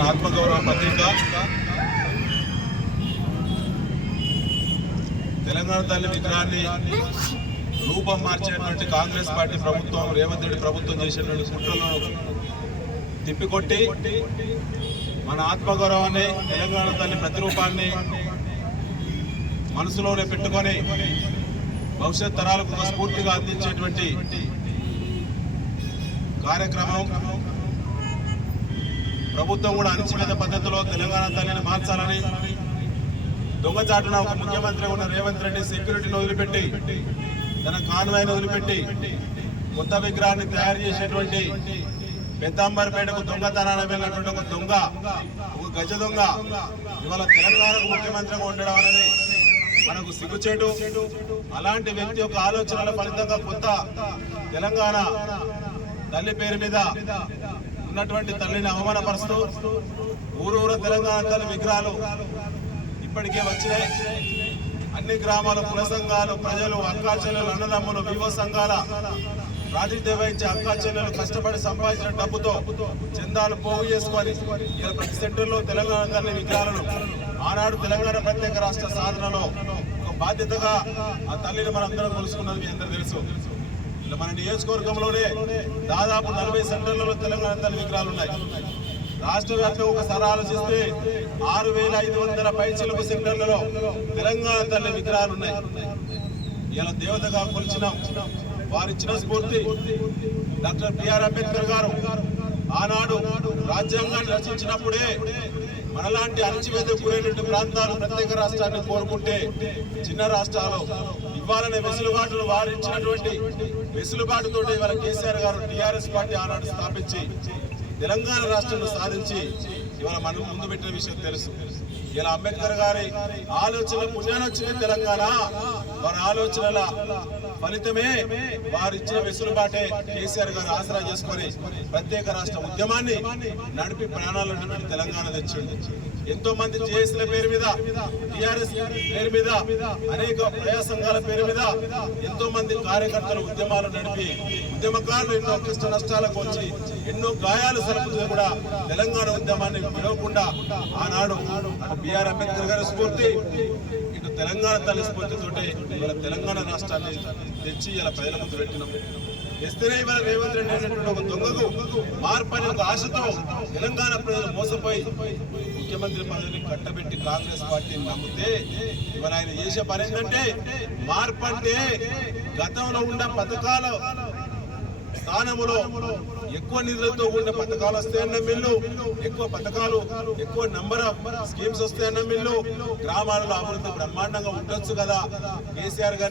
మన ఆత్మగౌరవ పత్రిక. తెలంగాణ తల్లి విగ్రహాన్ని రూపం మార్చేటువంటి కాంగ్రెస్ పార్టీ ప్రభుత్వం రేవంత్ రెడ్డి ప్రభుత్వం చేసినటువంటి కుట్రలను తిప్పికొట్టి మన ఆత్మగౌరవాన్ని తెలంగాణ తల్లి ప్రతిరూపాన్ని మనసులోనే పెట్టుకొని భవిష్యత్ తరాలకు ఒక స్ఫూర్తిగా అందించేటువంటి కార్యక్రమం ప్రభుత్వం కూడా అణచివేత పద్ధతిలో తెలంగాణ తల్లిని మార్చాలని దొంగచాటున ఒక ముఖ్యమంత్రి ఉన్న రేవంత్ రెడ్డి సెక్యూరిటీని వదిలిపెట్టి తన కాన్వాయ్ని వదిలిపెట్టి కొత్త విగ్రహాన్ని తయారు చేసేటువంటి పెద్దాంబర్పేటకు దొంగతనాన్ని వెళ్ళినటువంటి ఒక దొంగ ఒక గజ దొంగ ఇవాళ తెలంగాణకు ముఖ్యమంత్రిగా ఉండడం అనేది మనకు సిగ్గుచేటు. అలాంటి వ్యక్తి యొక్క ఆలోచనల ఫలితంగా కొత్త తెలంగాణ తల్లి పేరు మీద ఉన్నటువంటి తల్లిని అవమానపరుస్తూ ఊరూర తెలంగాణ తల్లి విగ్రహాలు ఇప్పటికే వచ్చినాయి. అన్ని గ్రామాల కుల సంఘాలు ప్రజలు అక్కా చెల్లెలు అన్నదమ్ములు వివో సంఘాల ప్రాతినిధ్యం వహించే అక్కా చెల్లెలు కష్టపడి సంపాదించిన డబ్బుతో చందాలు పోగు చేసుకొని ఇలా ప్రతి సెంటర్లో తెలంగాణ తల్లి విగ్రహాలను ఆనాడు తెలంగాణ ప్రత్యేక రాష్ట్ర సాధనలో ఒక బాధ్యతగా ఆ తల్లిని మనందరం కొలుసుకున్నది మీ అందరూ తెలుసు. మన నియోజకవర్గంలోనే దాదాపు నలభై సెంటర్లలో తెలంగాణ తల్లి విగ్రహాలు ఉన్నాయి. రాష్ట్ర వ్యాప్తంగా ఒకసారి ఆలోచిస్తే ఆరు వేల ఐదు వందల పైచిలుపు సెంటర్లలో తెలంగాణ తల్లి విగ్రహాలు ఉన్నాయి. ఇలా దేవతగా కొలిచిన వారిచ్చిన స్ఫూర్తి డాక్టర్ బిఆర్ అంబేద్కర్ గారు ఆనాడు రాజ్యాంగాన్ని రచించినప్పుడే మనలాంటి అణచివేత గురైనటువంటి ప్రాంతాలు ప్రత్యేక రాష్ట్రాన్ని కోరుకుంటే చిన్న రాష్ట్రాలు ఇవ్వాలనే వెసులుబాటును వారించినటువంటి వెసులుబాటుతో ఇవాళ కేసీఆర్ గారు టీఆర్ఎస్ పార్టీ ఆనాడు స్థాపించి తెలంగాణ రాష్ట్రంలో సాధించి ఇవాళ మనం ముందు పెట్టిన విషయం తెలుసు. ఇలా అంబేద్కర్ గారి ఆలోచన పుణ్యాన వచ్చింది తెలంగాణ వారి ఆలోచనల ఫలితమే వారు ఇచ్చిన వెసులుబాటే కేసీఆర్ గారు ఆసరా చేసుకొని ప్రత్యేక రాష్ట్ర ఉద్యమాన్ని నడిపి ప్రాణాలు తెలంగాణ తెచ్చింది ఎంతో మంది జేఏసీల పేరు మీద టిఆర్ఎస్ పేరు మీద అనేక ప్రజా సంఘాల పేరు మీద ఎంతో మంది కార్యకర్తలు ఉద్యమాలు నడిపి ఉద్యమకారులు ఎన్నో కష్ట నష్టాలకు వచ్చి ఎన్నో గాయాలు సలుపుతూ కూడా తెలంగాణ ఉద్యమాన్ని పిలవకుండా ఆనాడు బిఆర్ అంబేద్కర్ గారి స్ఫూర్తి ఇటు తెలంగాణ తల్లి స్ఫూర్తితోటి ఇవాళ తెలంగాణ రాష్ట్రాన్ని తెచ్చి ఇలా ప్రజల ముందు పెట్టినాం. ఎస్తేనే ఇవాళ రేవంత్ రెడ్డి అనేటువంటి ఒక దొంగకు మార్పు అనే ఒక ఆశతో తెలంగాణ ప్రజలు మోసపోయి ముఖ్యమంత్రి పదవిని కట్టబెట్టి కాంగ్రెస్ పార్టీని నమ్మితే ఇవాళ ఆయన చేసే పని ఏంటంటే మార్పు అంటే గతంలో ఉన్న పథకాల స్థానములో ఎక్కువ నిధులతో ఉండే పథకాలు వస్తాయన్న మిల్లు ఎక్కువ పథకాలు ఎక్కువ నంబర్ ఆఫ్ స్కీమ్స్ వస్తాయన్న మిల్లు గ్రామాలలో అభివృద్ధి బ్రహ్మాండంగా ఉండొచ్చు కదా. కేసీఆర్ గారు